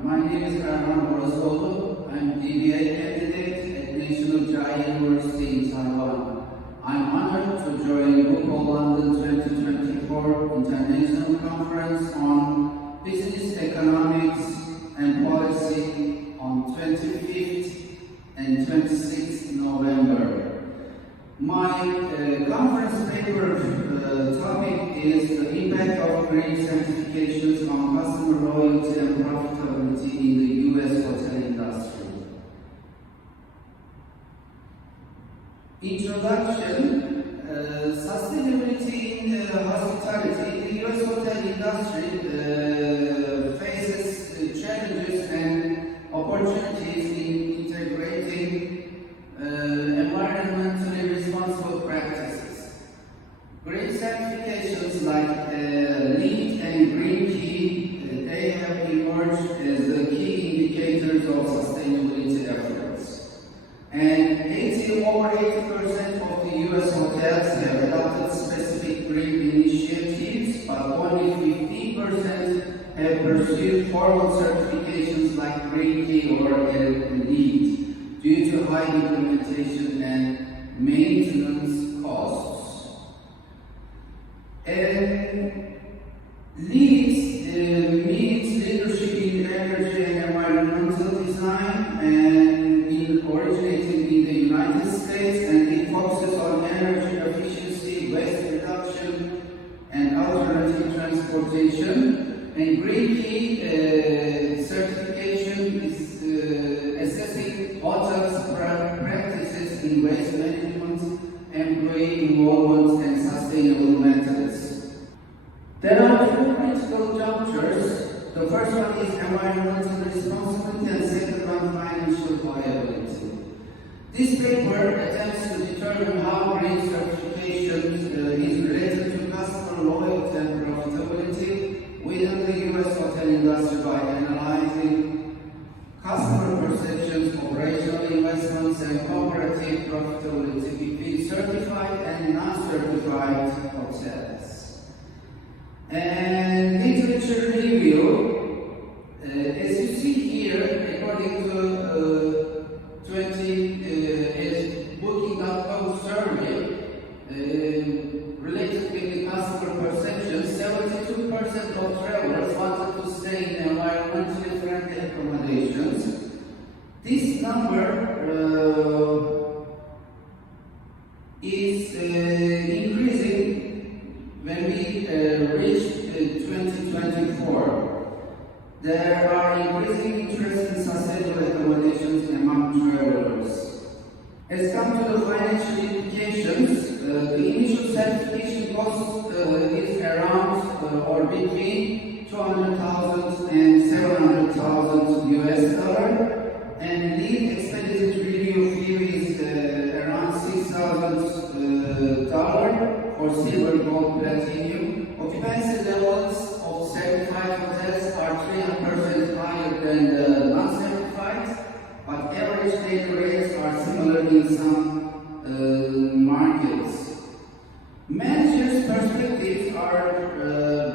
My name is Erhan Horozoglu. I'm DBA candidate at National Chiayi University in Taiwan. I'm honored to join Grupo London 2024 International Conference on Business Economics and Policy on 25th and 26th November. My conference paper topic is the impact of green certifications on customer loyalty and profitability in the U.S. hotel industry. Introduction, sustainability in hospitality. The U.S. hotel industry faces challenges and opportunities in integrating environmentally responsible practices. Green certifications like LEED and Green Key, they have emerged as the key indicators of sustainability efforts. And over 80% of the U.S. hotels have adopted specific green initiatives, but only 15% have pursued formal certifications like Green Key or LEED due to high implementation and maintenance costs. LEED means leadership in energy and environmental design, and originating in the United States, and it focuses on energy efficiency, waste reduction, and alternative transportation. And Green Key certification is assessing hotels' practices in waste management, employee involvement, and sustainable methods. There are two critical junctures. The first one is environmental responsibility, and second one financial viability. This paper attempts to determine how green certification is related to customer loyalty and profitability within the U.S. hotel industry by analyzing customer perceptions, operational investments, and comparative profitability between certified and non-certified hotels. And literature review, as you see here, according to Booking.com survey related with the customer perception, 72% of travelers wanted to stay in environmentally friendly accommodations. This number is increasing when we reach 2024. There are increasing interest in sustainable accommodations among travelers. As come to the financial implications, the initial certification cost is around or between $200,000 and $700,000 US, and lead expedited review fee is around $6,000 for silver, gold, platinum. Occupancy levels of certified hotels are 300% higher than the non-certified, but average daily rates are similar in some markets. Managers' perspectives are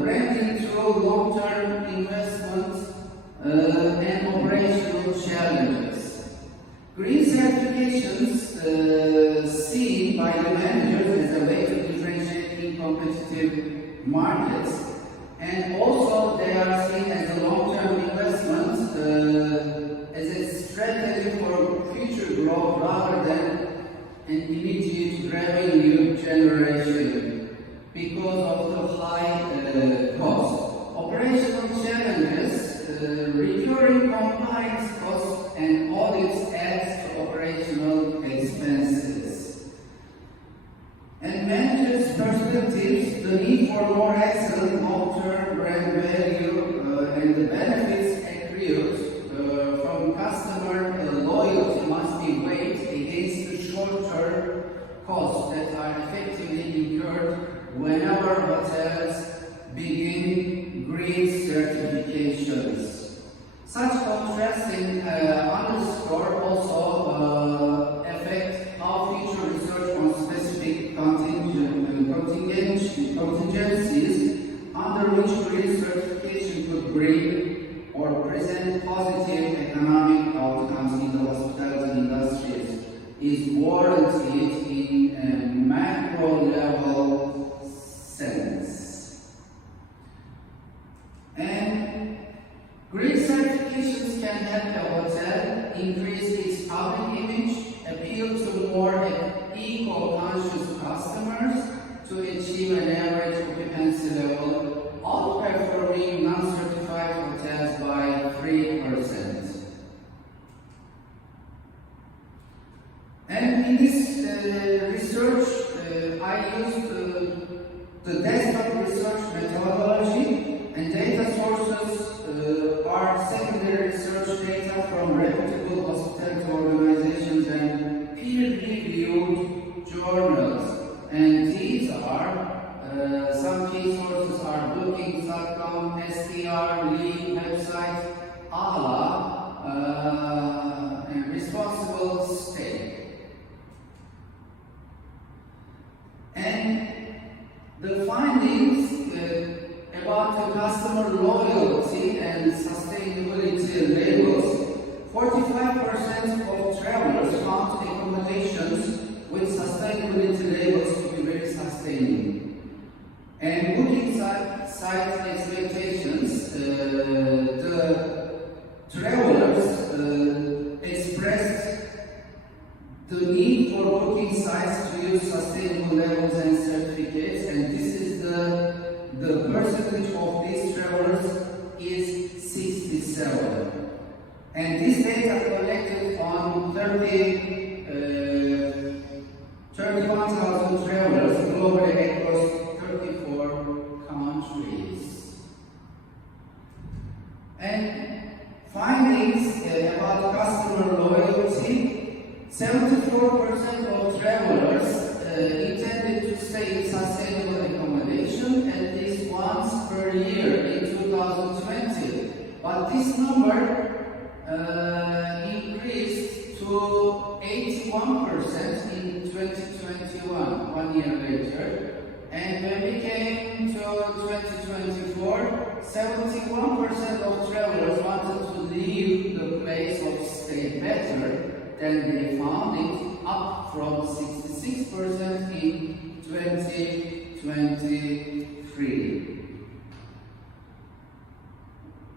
branding through long-term investments and operational challenges. Green certifications seen by the managers as a way to differentiate in competitive markets, and also they are seen as a long-term investment as a strategy for future growth rather than an immediate revenue generation because of the high cost. Operational challenges, recurring compliance costs and audits adds to operational expenses. And managers' perspectives, the need for more excellent long-term brand value and the benefits accrued from customer loyalty must be weighed against the short-term costs that are effectively incurred whenever hotels begin green certifications. Such contrasting underscore also affect how future research on specific contingencies under which green certification could bring or present positive economic outcomes in the hospitality industries is warranted in a macro level sense. And green certifications can help a hotel increase its public image, appeal to more eco-conscious customers to achieve an average occupancy level, outperforming non-certified hotels by 3%. And in this research, I used the desktop research methodology, and data sources are secondary research data from reputable hospitality organizations and peer-reviewed journals. And these are some key sources are bookings.com, STR, Lee website, ALA, and Responsible Stay. And the findings about the customer loyalty and sustainability labels, 45% of travelers found accommodations with sustainability labels to be very sustaining. And booking site expectations, the travelers expressed the need for booking sites to use sustainable labels and certificates, and this is the percentage of these travelers is 67. And this data collected on 31,000 travelers globally across 34 countries. And findings about customer loyalty, 74% of travelers intended to stay in sustainable accommodation at least once per year in 2020. But this number increased to 81% in 2021, 1 year later. And when we came to 2024, 71% of travelers wanted to leave the place of stay better than they found it, up from 66% in 2023.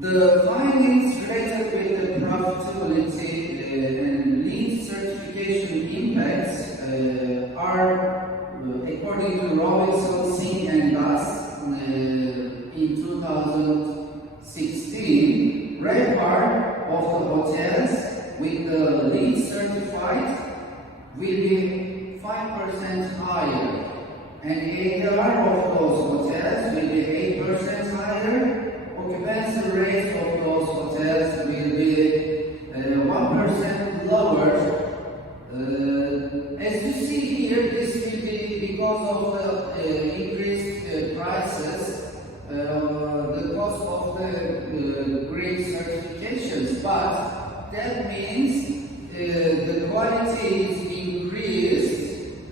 The findings related with the profitability and lead certification impacts are, according to Robinson, Singh and Das, in 2016, RevPAR of the hotels with the LEED certified will be 5% higher, and ADR of those hotels will be 8% higher. Occupancy rate of those hotels will be 1% lower. As you see here, this will be because of the increased prices, the cost of the green certifications, but that means the quality is increased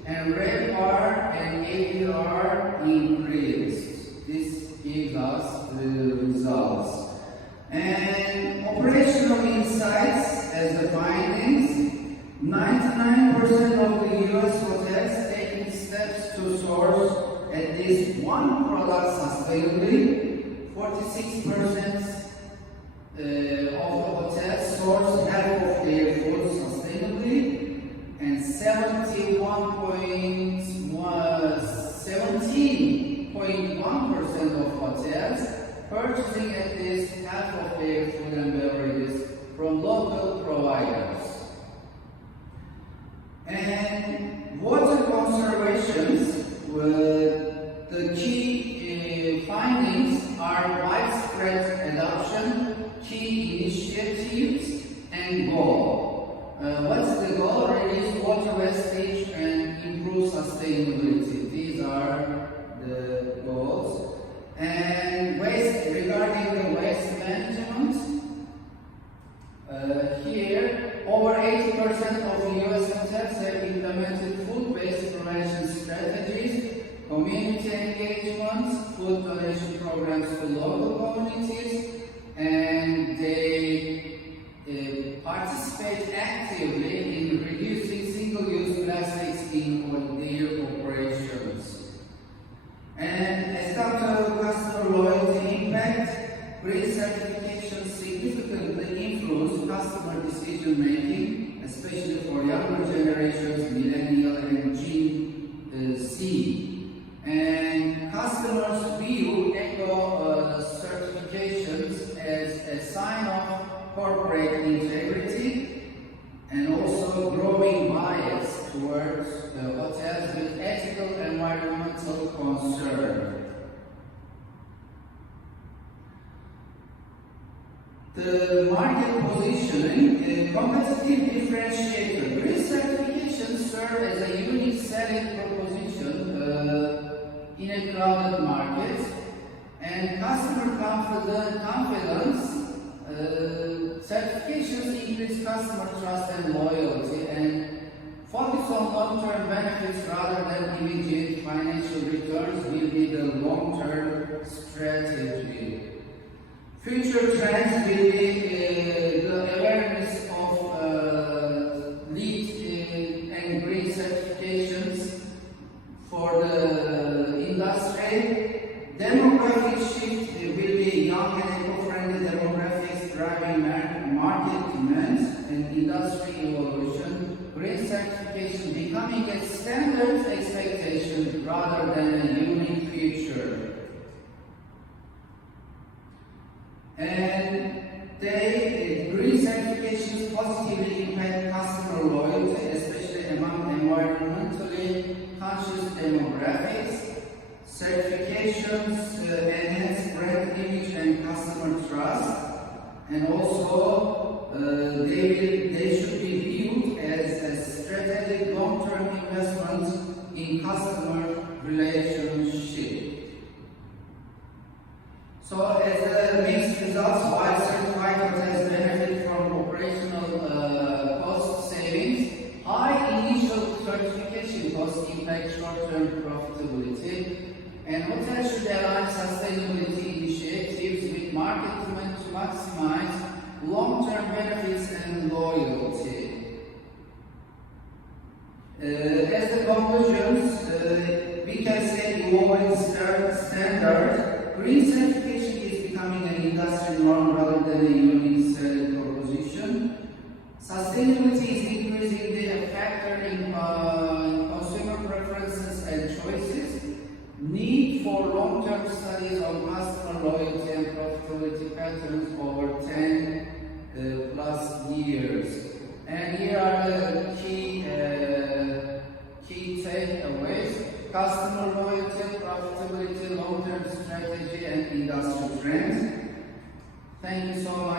and RevPAR and ADR increased. This gives us the results. And operational insights as the findings, 99% of the US hotels taking steps to source at least one product sustainably, 46% of the hotels source half of their food sustainably, and 17.1% of hotels purchasing at least half of their food and beverages from local providers. And water conservation, the key findings are widespread adoption, key initiatives, and goal. What's the goal? Reduce water wastage and improve sustainability. These are the goals. And waste, regarding the waste management, here over 80% of the US hotels have implemented food waste prevention strategies, community engagement, food donation programs to local communities, and customer decision making, especially for younger generations, millennial and Gen Z. And customers view eco certifications as a sign of corporate integrity and also growing bias towards hotels with ethical environmental concern. The market positioning, competitive differentiator. Green certifications serve as a unique selling proposition in a crowded market, and customer confidence. Certifications increase customer trust and loyalty and focus on long-term benefits rather than immediate financial returns will be the long-term strategy. Future trends will be the awareness of LEED and green certifications for the industry. Demographic shift will be young and eco-friendly demographics driving market demand and industry evolution. Green certification becoming a standard expectation rather than a unique feature. And green certifications positively impact customer loyalty, especially among environmentally conscious demographics. Certifications enhance brand image and customer trust, and also they should be viewed as a strategic long-term investment in customer relationship. So as a mixed results, while certified hotels benefit from operational cost savings, high initial certification costs impact short-term profitability, and hotels should align sustainability initiatives with market demand to maximize long-term benefits and loyalty. As the conclusions, we can say global standard, green certification is becoming an industry norm rather than a unique selling proposition. Sustainability is increasingly a factor in consumer preferences and choices. Need for long-term studies on customer loyalty and profitability patterns over 10 plus years. And here are the key takeaways. Customer loyalty, profitability, long-term strategy, and industry trends. Thank you so much.